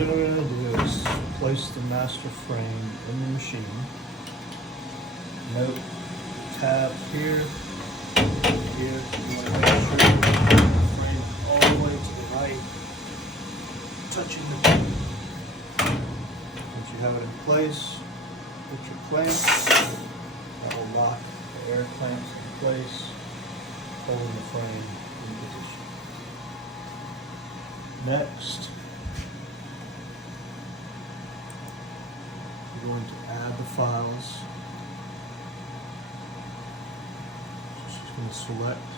thing we're going to do is place the master frame in the machine. Note, tab here, here. You want to make sure you have the frame all the way to the right, touching the pin. Once you have it in place, put your clamp. That will lock the air clamps in place, holding the frame in position. Next, we're going to add the files. She's going to select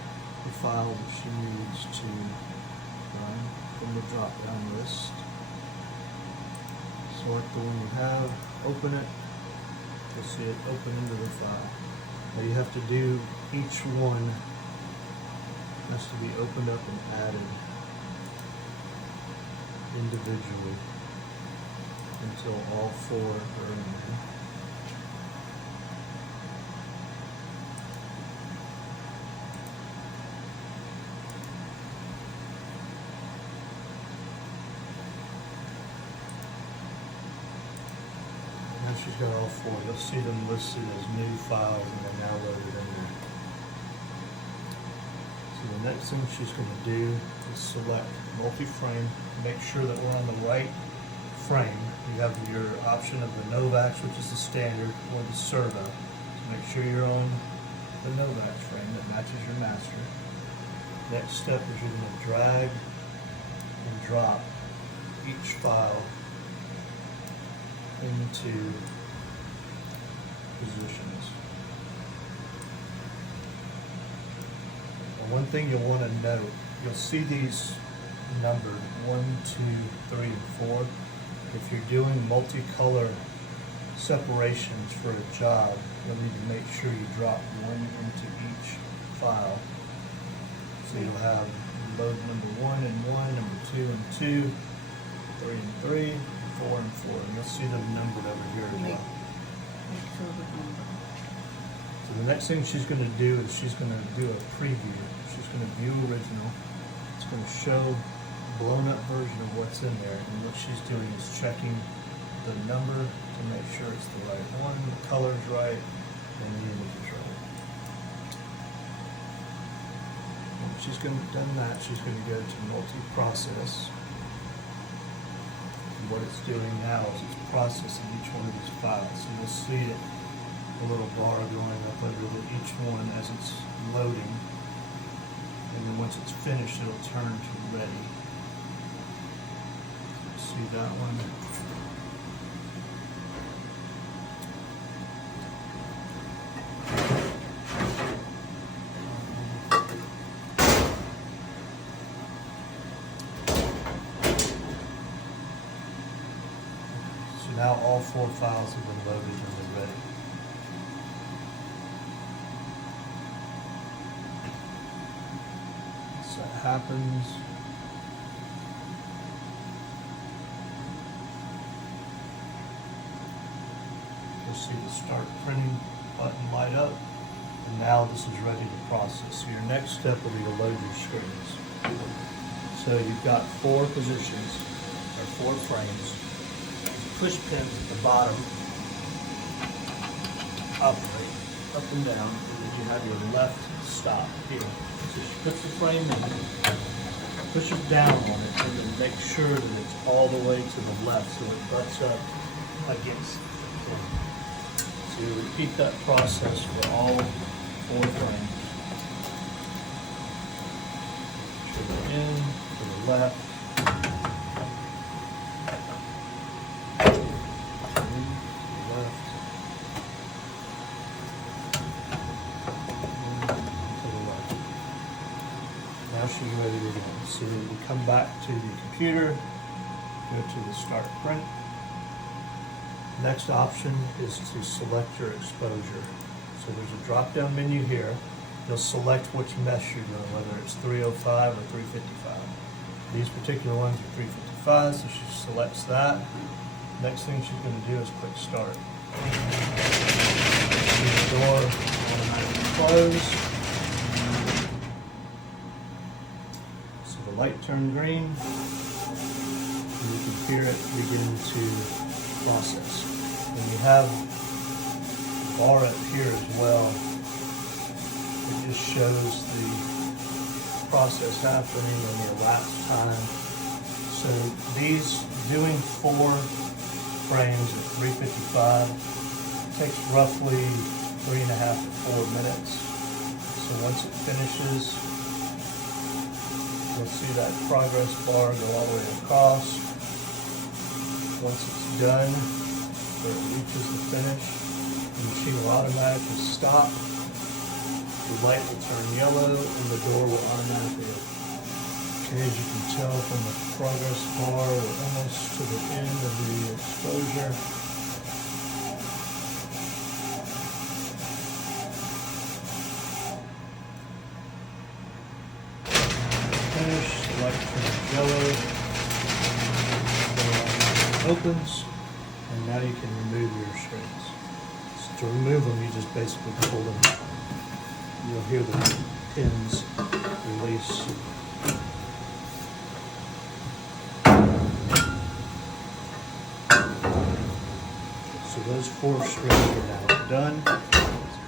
the file that she needs to run from the drop-down list. Select the one you have, open it. You'll see it open into the file. Now you have to do each one has to be opened up and added individually until all four are in there. Now she's got all four. You'll see them listed as new files and they're now loaded in there. So the next thing she's going to do is select multi-frame. Make sure that we're on the right frame. You have your option of the Novax, which is the standard, or the Servo. So make sure you're on the Novax frame that matches your master. Next step is you're going to drag and drop each file into positions. Now, one thing you'll want to note, you'll see these numbered 1, 2, 3, and 4. If you're doing multicolor separations for a job, you'll need to make sure you drop one into each file. So you'll have load number 1 and 1, number 2 and 2, 3 and 3, 4 and 4. And you'll see them numbered over here as well. So the next thing she's going to do is she's going to do a preview. She's going to view original. It's going to show blown up version of what's in there, and what she's doing is checking the number to make sure it's the right one, the color's right, and the image is right. When she's done that, she's going to go to multi-process. And what it's doing now is it's processing each one of these files. So you'll see it, a little bar going up over each one as it's loading, and then once it's finished, it'll turn to ready. See that one? So now all four files have been loaded and they're ready. So that happens. You'll see the start printing button light up, and now this is ready to process. So your next step will be to load your screens. So you've got four positions, or four frames. Push pins at the bottom operate up and down, and then you have your left stop here. So she puts the frame in, pushes down on it, and then make sure that it's all the way to the left so it butts up against the frame. So you repeat that process for all four frames. To the in, to the left, in, to the left, in, to the left. Now she's ready to go. So we come back to the computer, go to the start print. Next option is to select your exposure. So there's a drop-down menu here. You'll select which mesh you're doing, whether it's 305 or 355. These particular ones are 355, so she selects that. Next thing she's going to do is click start. The door will automatically close. So the light turned green. and you can hear it begin to process. When you have the bar up here as well, it just shows the process happening and the elapsed time. So these doing 4 frames at 355 takes roughly 3.5 to 4 minutes. So once it finishes, you'll see that progress bar go all the way across. Once it's done, where it reaches the finish, the machine will automatically stop. The light will turn yellow and the door will automatically open. Okay, as you can tell from the progress bar, we're almost to the end of the exposure. Finish, the light turns yellow, the door opens, and now you can remove your strings. So to remove them, you just basically pull them. You'll hear the pins release. So those 4 strings are now done. So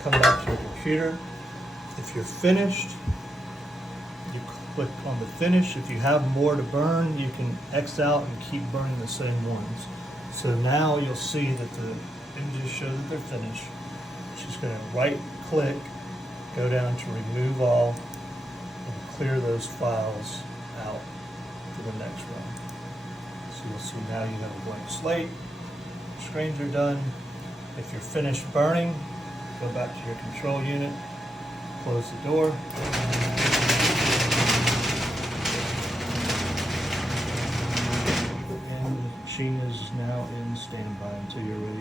come back to your computer. If you're finished, you click on the finish. If you have more to burn, you can X out and keep burning the same ones. So now you'll see that the images show that they're finished. She's going to right click, go down to remove all, and clear those files out for the next run. So you'll see now you have a blank slate. Screens are done. If you're finished burning, go back to your control unit, close the door. And the machine is now in standby until you're ready.